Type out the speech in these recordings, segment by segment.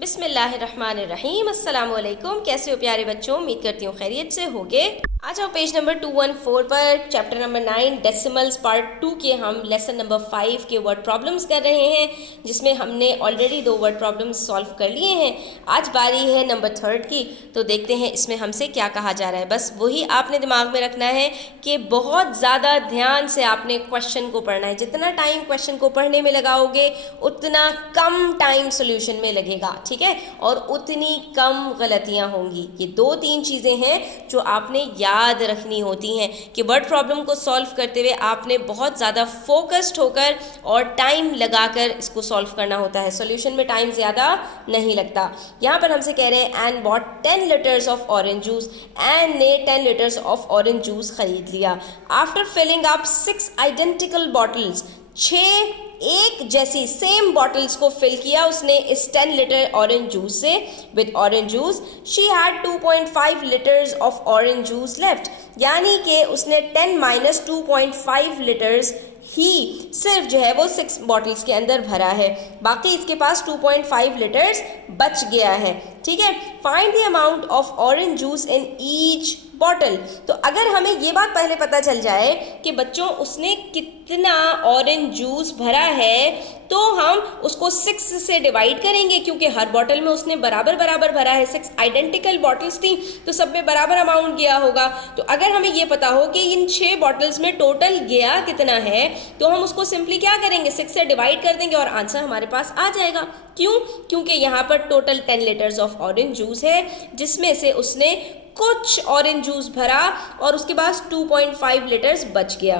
बिस्मिल्लाहिर्रहमानिर्रहीम। अस्सलाम वालेकुम। कैसे हो प्यारे बच्चों? उम्मीद करती हूँ खैरियत से होगे। आ जाओ पेज नंबर 214 पर, चैप्टर नंबर 9 डेसिमल्स पार्ट 2 के हम लेसन नंबर 5 के वर्ड प्रॉब्लम्स कर रहे हैं, जिसमें हमने ऑलरेडी 2 वर्ड प्रॉब्लम्स सॉल्व कर लिए हैं। आज बारी है नंबर 3 की, तो देखते हैं इसमें हमसे क्या कहा जा रहा है। बस वही आपने दिमाग में रखना है कि बहुत ज़्यादा ध्यान से आपने क्वेश्चन को पढ़ना है। जितना टाइम क्वेश्चन को पढ़ने में लगाओगे उतना कम टाइम सोल्यूशन में लगेगा, ठीक है, और उतनी कम गलतियां होंगी। ये 2-3 चीज़ें हैं जो आपने याद रखनी होती हैं कि वर्ड प्रॉब्लम को सॉल्व करते हुए आपने बहुत ज़्यादा फोकस्ड होकर और टाइम लगाकर इसको सॉल्व करना होता है। सॉल्यूशन में टाइम ज़्यादा नहीं लगता। यहाँ पर हमसे कह रहे हैं and bought 10 litres of orange juice. And ने 10 लीटर्स ऑफ ऑरेंज जूस खरीद लिया। After filling up 6 identical bottles, 6 एक जैसी सेम बॉटल्स को फिल किया उसने इस 10 लीटर ऑरेंज जूस से। With orange juice she had 2.5 litres of orange juice left, यानी कि उसने 10 माइनस 2.5 लीटर्स ही सिर्फ जो है वो 6 बॉटल्स के अंदर भरा है, बाकी इसके पास 2.5 लीटर्स बच गया है, ठीक है। Find the amount of orange juice in each bottle. तो अगर हमें ये बात पहले पता चल जाए कि बच्चों उसने कितना ऑरेंज जूस भरा है, तो हम उसको 6 से डिवाइड करेंगे, क्योंकि हर बॉटल में उसने बराबर बराबर भरा है। 6 आइडेंटिकल बॉटल्स थी तो सब में बराबर अमाउंट गया होगा। तो अगर हमें ये पता हो कि इन 6 बॉटल्स में टोटल गया कितना है, तो हम उसको सिंपली क्या करेंगे, 6 से डिवाइड कर देंगे और आंसर हमारे पास आ जाएगा। क्यों? क्योंकि यहाँ पर total 10 litres of orange juice है, जिसमें से उसने कुछ ऑरेंज जूस भरा और उसके पास 2.5 लीटर्स बच गया।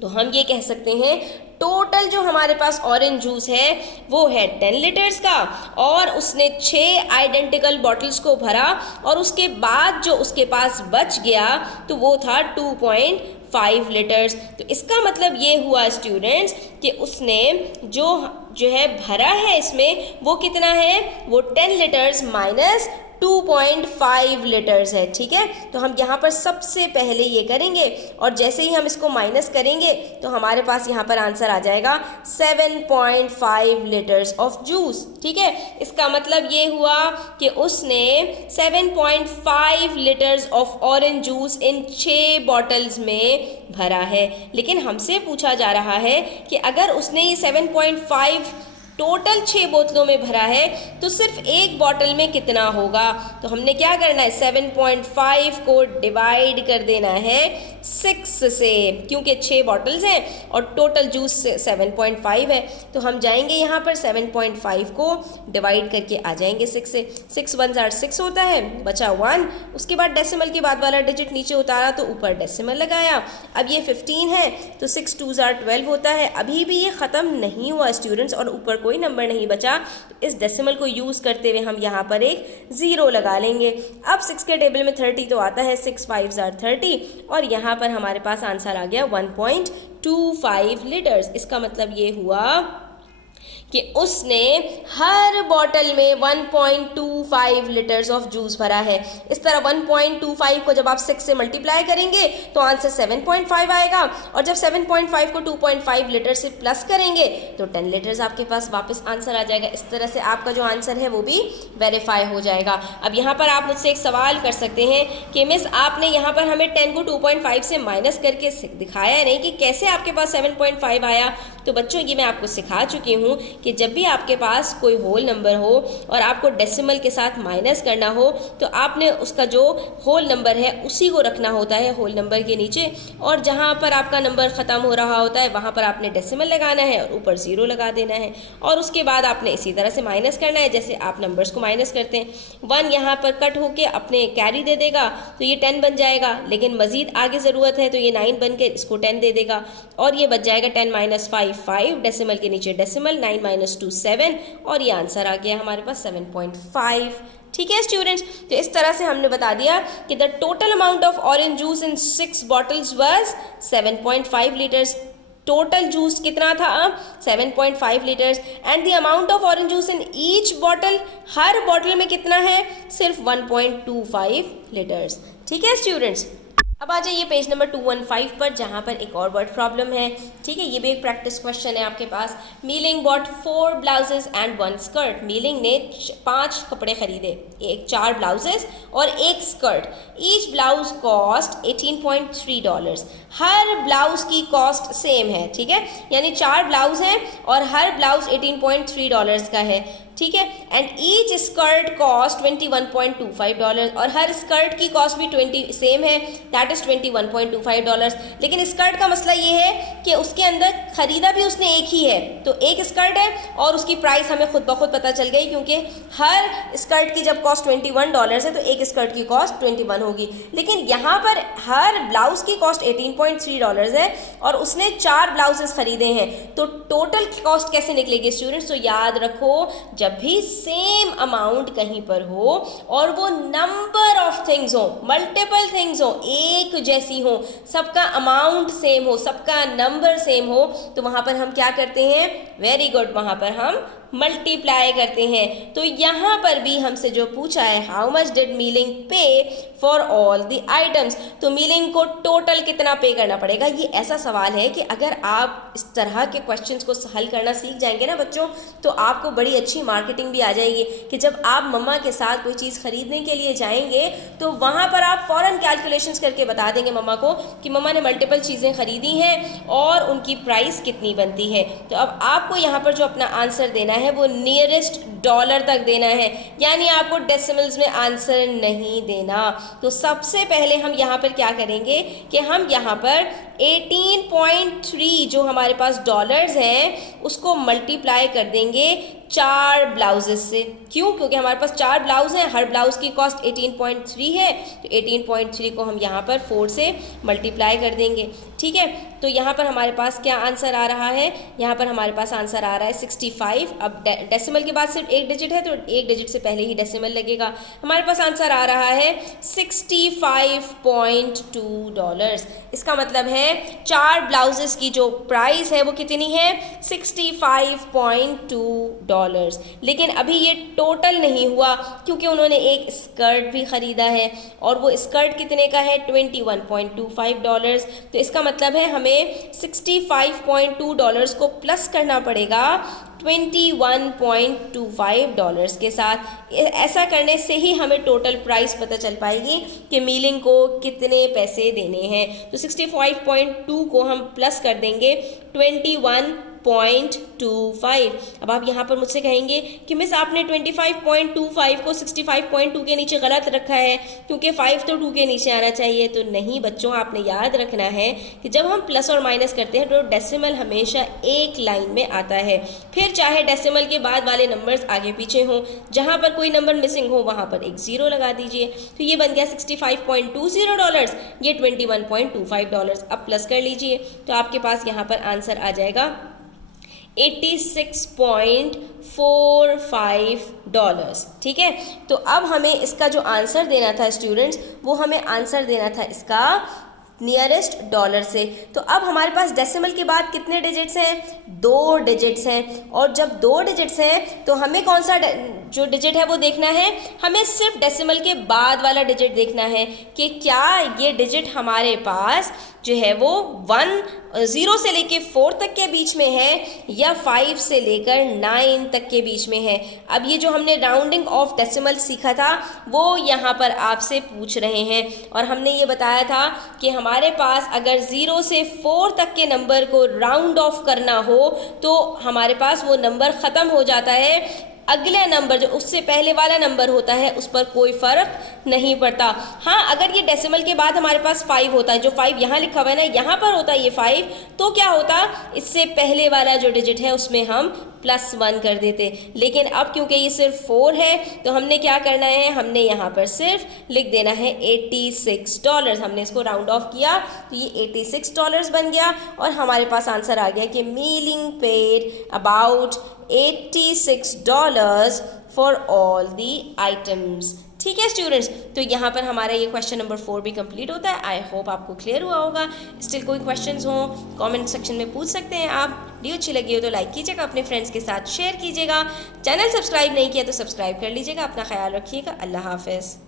तो हम ये कह सकते हैं टोटल जो हमारे पास ऑरेंज जूस है वो है 10 लीटर्स का, और उसने 6 आइडेंटिकल बॉटल्स को भरा और उसके बाद जो उसके पास बच गया तो वो था 2.5 लीटर्स। तो इसका मतलब ये हुआ स्टूडेंट्स कि उसने जो है भरा है इसमें वो कितना है, वो 10 लीटर्स माइनस 2.5 लीटर्स है, ठीक है। तो हम यहाँ पर सबसे पहले ये करेंगे और जैसे ही हम इसको माइनस करेंगे तो हमारे पास यहाँ पर आंसर आ जाएगा 7.5 लीटर्स ऑफ जूस, ठीक है। इसका मतलब ये हुआ कि उसने 7.5 litres of orange juice in 6 bottles में भरा है। लेकिन हमसे पूछा जा रहा है कि अगर उसने ये 7.5 टोटल 6 बोतलों में भरा है तो सिर्फ एक बॉटल में कितना होगा। तो हमने क्या करना है, 7.5 को डिवाइड कर देना है 6 से, क्योंकि 6 बॉटल्स हैं और टोटल जूस 7.5 है। तो हम जाएंगे यहाँ पर 7.5 को डिवाइड करके आ जाएंगे 6 से। 6 1 ज़ार 6 होता है, बचा 1। उसके बाद डेसिमल के बाद वाला डिजिट नीचे उतारा तो ऊपर डेसिमल लगाया। अब ये 15 है तो 6 2 ज़ार 12 होता है। अभी भी ये ख़त्म नहीं हुआ स्टूडेंट्स और ऊपर कोई नंबर नहीं बचा। इस डेसिमल को यूज़ करते हुए हम यहाँ पर एक 0 लगा लेंगे। अब 6 के टेबल में 30 तो आता है, 6 5 ज़ार 30 और यहाँ पर हमारे पास आंसर आ गया 1.25 लीटर्स। इसका मतलब ये हुआ कि उसने हर बॉटल में 1.25 लीटर्स ऑफ जूस भरा है। इस तरह 1.25 को जब आप 6 से मल्टीप्लाई करेंगे तो आंसर 7.5 आएगा, और जब 7.5 को 2.5 लीटर से प्लस करेंगे तो 10 लीटर्स आपके पास वापस आंसर आ जाएगा। इस तरह से आपका जो आंसर है वो भी वेरीफाई हो जाएगा। अब यहाँ पर आप मुझसे एक सवाल कर सकते हैं कि मिस आपने यहाँ पर हमें 10 को 2.5 से माइनस करके दिखाया नहीं कि कैसे आपके पास 7.5 आया। तो बच्चों ये मैं आपको सिखा चुकी हूँ कि जब भी आपके पास कोई होल नंबर हो और आपको डेसिमल के साथ माइनस करना हो तो आपने उसका जो होल नंबर है उसी को रखना होता है होल नंबर के नीचे, और जहाँ पर आपका नंबर ख़त्म हो रहा होता है वहाँ पर आपने डेसिमल लगाना है और ऊपर 0 लगा देना है, और उसके बाद आपने इसी तरह से माइनस करना है जैसे आप नंबर्स को माइनस करते हैं। 1 यहाँ पर कट होके अपने कैरी दे देगा तो ये 10 बन जाएगा, लेकिन मज़ीद आगे ज़रूरत है तो ये 9 बन के इसको 10 दे देगा, और ये बच जाएगा 10 माइनस 5 5, डेसिमल के नीचे डेसिमल, 9 माइनस 2 7, और ये आंसर आ गया हमारे पास 7.5। ठीक है स्टूडेंट्स, तो इस तरह से हमने बता दिया कि the total amount of orange juice in 6 bottles was 7.5 litres. Total juice कितना था, 7.5 litres, and the amount of orange juice in each bottle, her bottle में कितना है, सिर्फ 1.25 लीटर्स। ठीक है स्टूडेंट्स। अब आ जाइए पेज नंबर 215 पर, जहाँ पर एक और वर्ड प्रॉब्लम है। ठीक है, ये भी एक प्रैक्टिस क्वेश्चन है आपके पास। Meiling bought 4 blouses and 1 skirt. Meiling ने 5 कपड़े खरीदे, 4 ब्लाउजेज और 1 स्कर्ट। Each blouse cost $18.3। हर ब्लाउज की कॉस्ट सेम है। ठीक है, यानी 4 ब्लाउज हैं और हर ब्लाउज $18.3 का है। ठीक है, एंड ईच स्कर्ट कॉस्ट $21.25 और हर स्कर्ट की कॉस्ट भी 20 सेम है, दैट इज $21.25। लेकिन स्कर्ट का मसला ये है कि उसके अंदर खरीदा भी उसने एक ही है, तो एक स्कर्ट है और उसकी प्राइस हमें खुद ब खुद पता चल गई, क्योंकि हर स्कर्ट की जब कॉस्ट $21 है तो एक स्कर्ट की कॉस्ट 21 होगी। लेकिन यहाँ पर हर ब्लाउज की कॉस्ट $18.3 है और उसने 4 ब्लाउजेस खरीदे हैं, तो टोटल कॉस्ट कैसे निकलेगी स्टूडेंट्स? तो याद रखो, जब भी सेम अमाउंट कहीं पर हो और वो नंबर ऑफ थिंग्स हो, मल्टीपल थिंग्स हो, एक जैसी हो, सबका अमाउंट सेम हो, सबका नंबर सेम हो, तो वहाँ पर हम क्या करते हैं? वेरी गुड, वहाँ पर हम मल्टीप्लाई करते हैं। तो यहाँ पर भी हमसे जो पूछा है, हाउ मच डिड मीलिंग पे फॉर ऑल द आइटम्स, तो मीलिंग को टोटल कितना पे करना पड़ेगा? ये ऐसा सवाल है कि अगर आप इस तरह के क्वेश्चंस को हल करना सीख जाएंगे ना बच्चों, तो आपको बड़ी अच्छी मार्केटिंग भी आ जाएगी कि जब आप मम्मा के साथ कोई चीज़ खरीदने के लिए जाएंगे तो वहाँ पर आप फ़ौरन कैलकुलेशंस करके बता देंगे मम्मा को कि मम्मा ने मल्टीपल चीज़ें खरीदी हैं और उनकी प्राइस कितनी बनती है। तो अब आपको यहाँ पर जो अपना आंसर देना है वो नियरेस्ट डॉलर तक देना है, यानी आपको डेसिमल्स में आंसर नहीं देना। तो सबसे पहले हम यहाँ पर क्या करेंगे कि हम यहाँ पर 18.3 जो हमारे पास डॉलर्स हैं उसको मल्टीप्लाई कर देंगे 4 ब्लाउजेस से। क्यों? क्योंकि हमारे पास 4 ब्लाउज हैं, हर ब्लाउज की कॉस्ट 18.3 है, तो 18.3 को हम यहाँ पर 4 से मल्टीप्लाई कर देंगे। ठीक है, तो यहाँ पर हमारे पास क्या आंसर आ रहा है? यहाँ पर हमारे पास आंसर आ रहा है 65। अब डेसिमल के बाद सिर्फ एक डिजिट है तो एक डिजिट से पहले ही डेसिमल लगेगा। हमारे पास आंसर आ रहा है $65.2। इसका मतलब है 4 ब्लाउजेस की जो प्राइस है वो कितनी है? $65.2। लेकिन अभी ये टोटल नहीं हुआ क्योंकि उन्होंने एक स्कर्ट भी ख़रीदा है और वो स्कर्ट कितने का है? $21.25। तो इसका मतलब है हमें $65.2 को प्लस करना पड़ेगा $21.25 के साथ। ऐसा करने से ही हमें टोटल प्राइस पता चल पाएगी कि मीलिंग को कितने पैसे देने हैं। तो 65.2 को हम प्लस कर देंगे 21.25। अब आप यहाँ पर मुझसे कहेंगे कि मिस आपने 25.25 को 65.2 के नीचे गलत रखा है क्योंकि 5 तो 2 के नीचे आना चाहिए। तो नहीं बच्चों, आपने याद रखना है कि जब हम प्लस और माइनस करते हैं तो डेसिमल हमेशा एक लाइन में आता है, फिर चाहे डेसिमल के बाद वाले नंबर्स आगे पीछे हों, जहाँ पर कोई नंबर मिसिंग हो वहाँ पर एक ज़ीरो लगा दीजिए। तो ये बन गया $65.20, ये $21.25। अब प्लस कर लीजिए तो आपके पास यहाँ पर आंसर आ जाएगा $86.45। ठीक है, तो अब हमें इसका जो आंसर देना था स्टूडेंट्स, वो हमें आंसर देना था इसका नियरेस्ट डॉलर से। तो अब हमारे पास डेसिमल के बाद कितने डिजिट्स हैं? 2 डिजिट्स हैं, और जब 2 डिजिट्स हैं तो हमें कौन सा जो डिजिट है वो देखना है? हमें सिर्फ डेसिमल के बाद वाला डिजिट देखना है कि क्या ये डिजिट हमारे पास जो है वो 0 से लेके 4 तक के बीच में है या 5 से लेकर 9 तक के बीच में है। अब ये जो हमने राउंडिंग ऑफ डेसिमल सीखा था वो यहाँ पर आपसे पूछ रहे हैं, और हमने ये बताया था कि हमारे पास अगर 0 से 4 तक के नंबर को राउंड ऑफ करना हो तो हमारे पास वो नंबर ख़त्म हो जाता है, अगला नंबर जो उससे पहले वाला नंबर होता है उस पर कोई फ़र्क नहीं पड़ता। हाँ, अगर ये डेसिमल के बाद हमारे पास 5 होता है, जो 5 यहाँ लिखा हुआ है ना, यहाँ पर होता है ये 5, तो क्या होता? इससे पहले वाला जो डिजिट है उसमें हम +1 कर देते। लेकिन अब क्योंकि ये सिर्फ 4 है तो हमने क्या करना है? हमने यहाँ पर सिर्फ लिख देना है $86। हमने इसको राउंड ऑफ किया तो ये $86 बन गया, और हमारे पास आंसर आ गया कि milling paid about $86 for all the items. ठीक है स्टूडेंट्स, तो यहाँ पर हमारा ये क्वेश्चन नंबर 4 भी कंप्लीट होता है। आई होप आपको क्लियर हुआ होगा। स्टिल कोई क्वेश्चंस हो कमेंट सेक्शन में पूछ सकते हैं आप। वीडियो अच्छी लगी हो तो लाइक कीजिएगा, अपने फ्रेंड्स के साथ शेयर कीजिएगा। चैनल सब्सक्राइब नहीं किया तो सब्सक्राइब कर लीजिएगा। अपना ख्याल रखिएगा। अल्लाह हाफ़िज़।